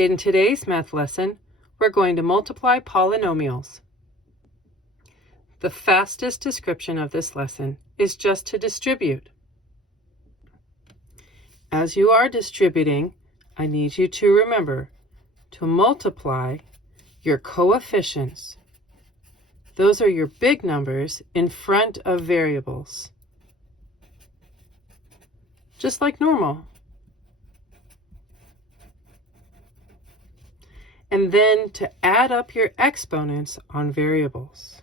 In today's math lesson, we're going to multiply polynomials. The fastest description of this lesson is just to distribute. As you are distributing, I need you to remember to multiply your coefficients. Those are your big numbers in front of variables, just like normal. And then to add up your exponents on variables.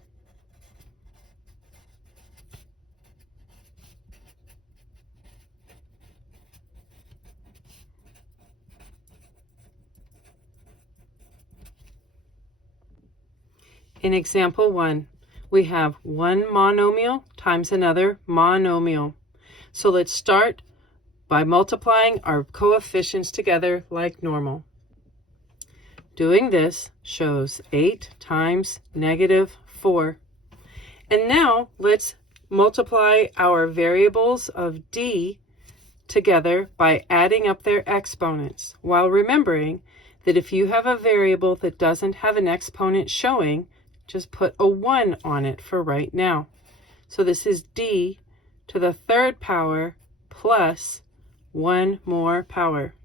In example 1, we have one monomial times another monomial. So let's start by multiplying our coefficients together like normal. Doing this shows 8 times -4. And now let's multiply our variables of d together by adding up their exponents, while remembering that if you have a variable that doesn't have an exponent showing, just put a 1 on it for right now. So this is d to the third power plus 1 more power.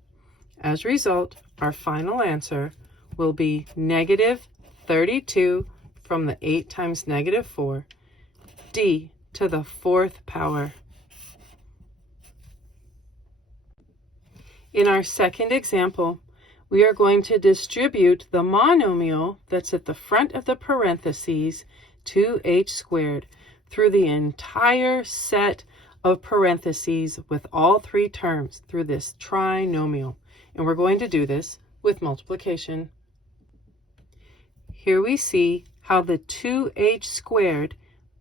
As a result, our final answer will be -32 from the 8 times -4, d to the fourth power. In our second example, we are going to distribute the monomial that's at the front of the parentheses, 2h² through the entire set of parentheses with all three terms through this trinomial. And we're going to do this with multiplication. Here we see how the 2h²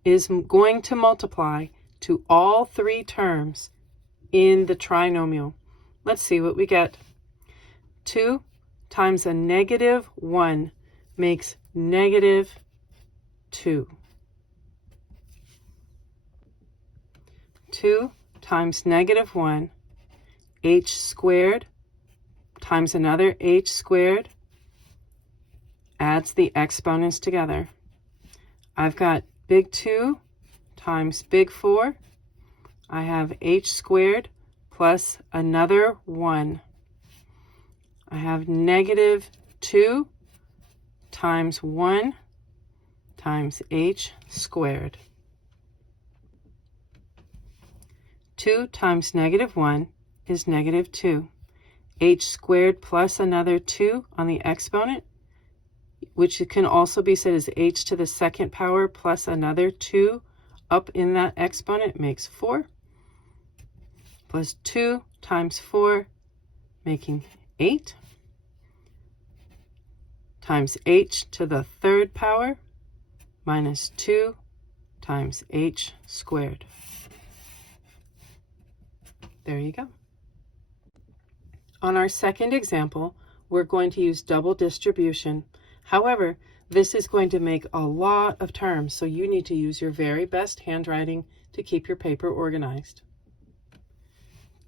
is going to multiply to all three terms in the trinomial. Let's see what we get. 2 times a -1 makes -2. 2 times -1, h² times another h² adds the exponents together. I've got big 2 times big 4. I have h² plus another 1. I have -2 times 1 times h². 2 times -1 is -2. h² plus another 2 on the exponent, which can also be said as h to the second power plus another 2 up in that exponent, makes 4. Plus 2 times 4, making 8. Times h to the third power minus 2 times h². There you go. On our second example, we're going to use double distribution. However, this is going to make a lot of terms, so you need to use your very best handwriting to keep your paper organized.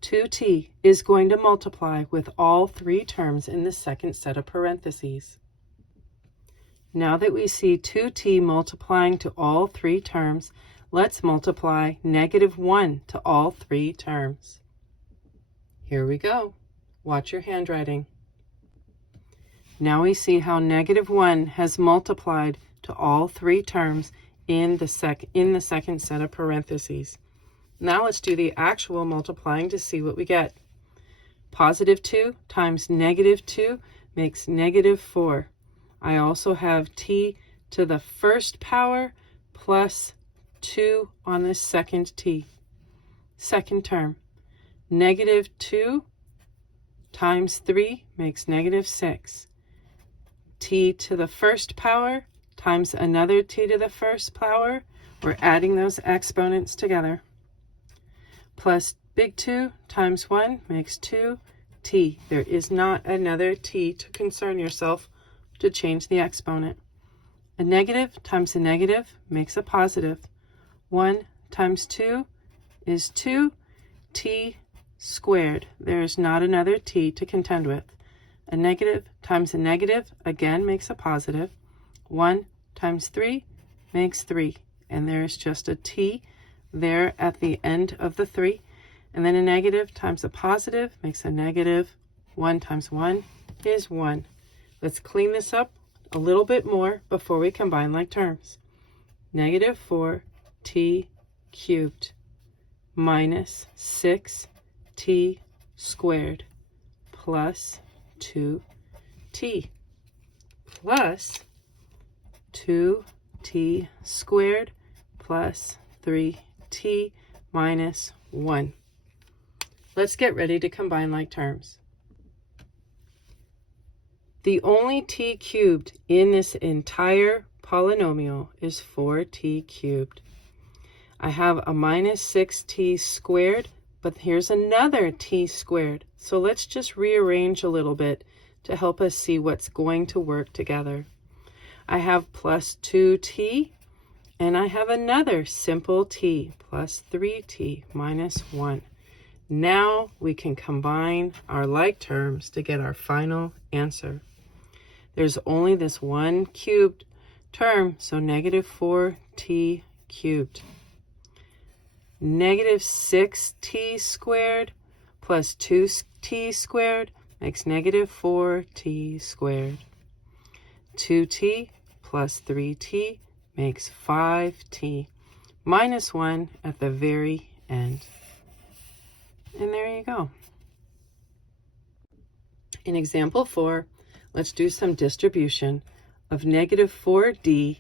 2t is going to multiply with all three terms in the second set of parentheses. Now that we see 2t multiplying to all three terms, let's multiply -1 to all three terms. Here we go. Watch your handwriting. Now we see how -1 has multiplied to all three terms in the second set of parentheses. Now let's do the actual multiplying to see what we get. +2 times -2 makes -4. I also have t to the first power plus 2 on the second t. Second term, -2 times 3 makes -6. T to the first power times another t to the first power. We're adding those exponents together. Plus big 2 times 1 makes 2t. There is not another t to concern yourself to change the exponent. A negative times a negative makes a positive. 1 times 2 is 2t². There is not another t to contend with. A negative times a negative again makes a positive. 1 times 3 makes 3. And there's just a t there at the end of the 3. And then a negative times a positive makes a negative. 1 times 1 is 1. Let's clean this up a little bit more before we combine like terms. Negative 4t cubed minus 6t squared plus 2t plus 2t squared plus 3t minus 1. Let's get ready to combine like terms. The only t cubed in this entire polynomial is 4t cubed. I have a minus 6t squared, but here's another t squared. So let's just rearrange a little bit to help us see what's going to work together. I have plus 2t, and I have another simple t, plus 3t minus 1. Now we can combine our like terms to get our final answer. There's only this one cubed term, so negative 4t cubed. Negative 6t squared plus 2t squared makes negative 4t squared. 2t plus 3t makes 5t minus 1 at the very end. And there you go. In example 4, let's do some distribution of negative 4d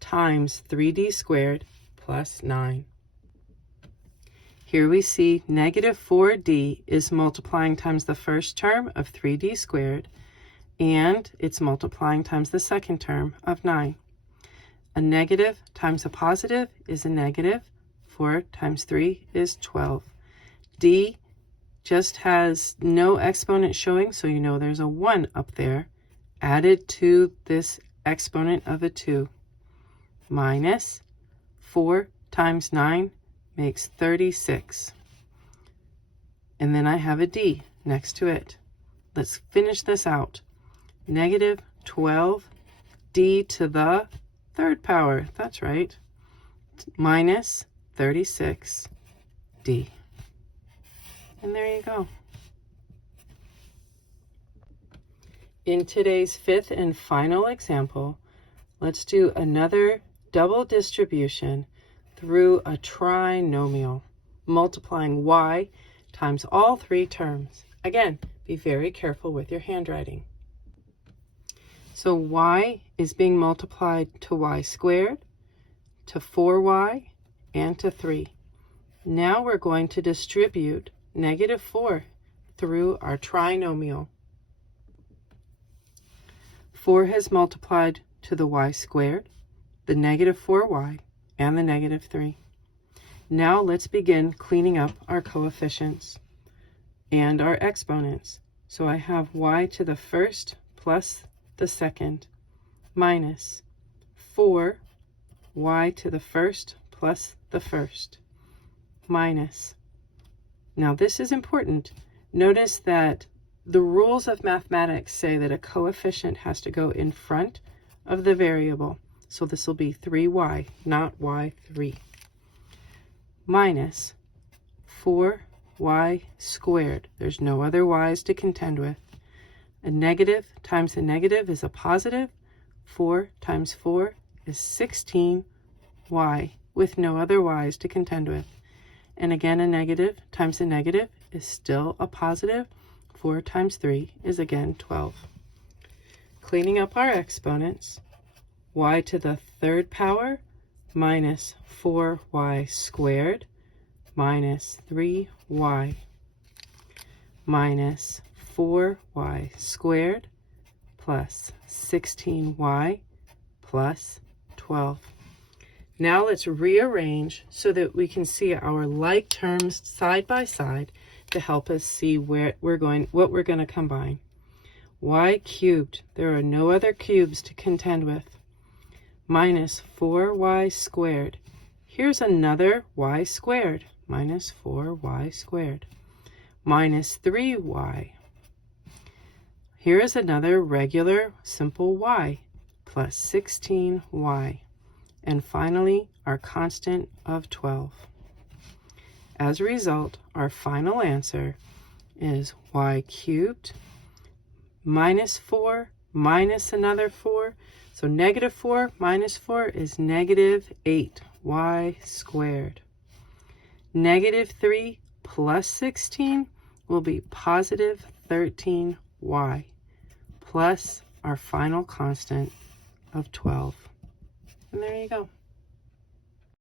times 3d squared plus 9. Here we see negative 4d is multiplying times the first term of 3d squared, and it's multiplying times the second term of 9. A negative times a positive is a negative. 4 times 3 is 12. D just has no exponent showing, so you know there's a 1 up there added to this exponent of a 2. Minus 4 times 9 makes 36. And then I have a D next to it. Let's finish this out. Negative 12d to the third power, that's right, minus 36d. And there you go. In today's fifth and final example, let's do another double distribution through a trinomial, multiplying y times all three terms. Again, be very careful with your handwriting. So y is being multiplied to y squared, to 4y, and to 3. Now we're going to distribute negative 4 through our trinomial. 4 has multiplied to the y squared, the negative 4y, and the negative 3. Now let's begin cleaning up our coefficients and our exponents. So I have y to the first plus the second minus 4y to the first plus the first minus. Now this is important. Notice that the rules of mathematics say that a coefficient has to go in front of the variable. So this will be 3y, not y3. Minus 4y squared. There's no other y's to contend with. A negative times a negative is a positive. 4 times 4 is 16y with no other y's to contend with. And again, a negative times a negative is still a positive. 4 times 3 is again 12. Cleaning up our exponents, y to the third power minus 4y squared minus 3y minus 4y squared plus 16y plus 12. Now let's rearrange so that we can see our like terms side by side to help us see what we're going to combine. Y cubed, there are no other cubes to contend with, minus 4y squared. Here's another y squared, minus 4y squared, minus 3y. Here is another regular simple y, plus 16y. And finally, our constant of 12. As a result, our final answer is y cubed minus 4 minus another 4. So negative 4 minus 4 is negative 8y squared. Negative 3 plus 16 will be positive 13y, plus our final constant of 12. And there you go.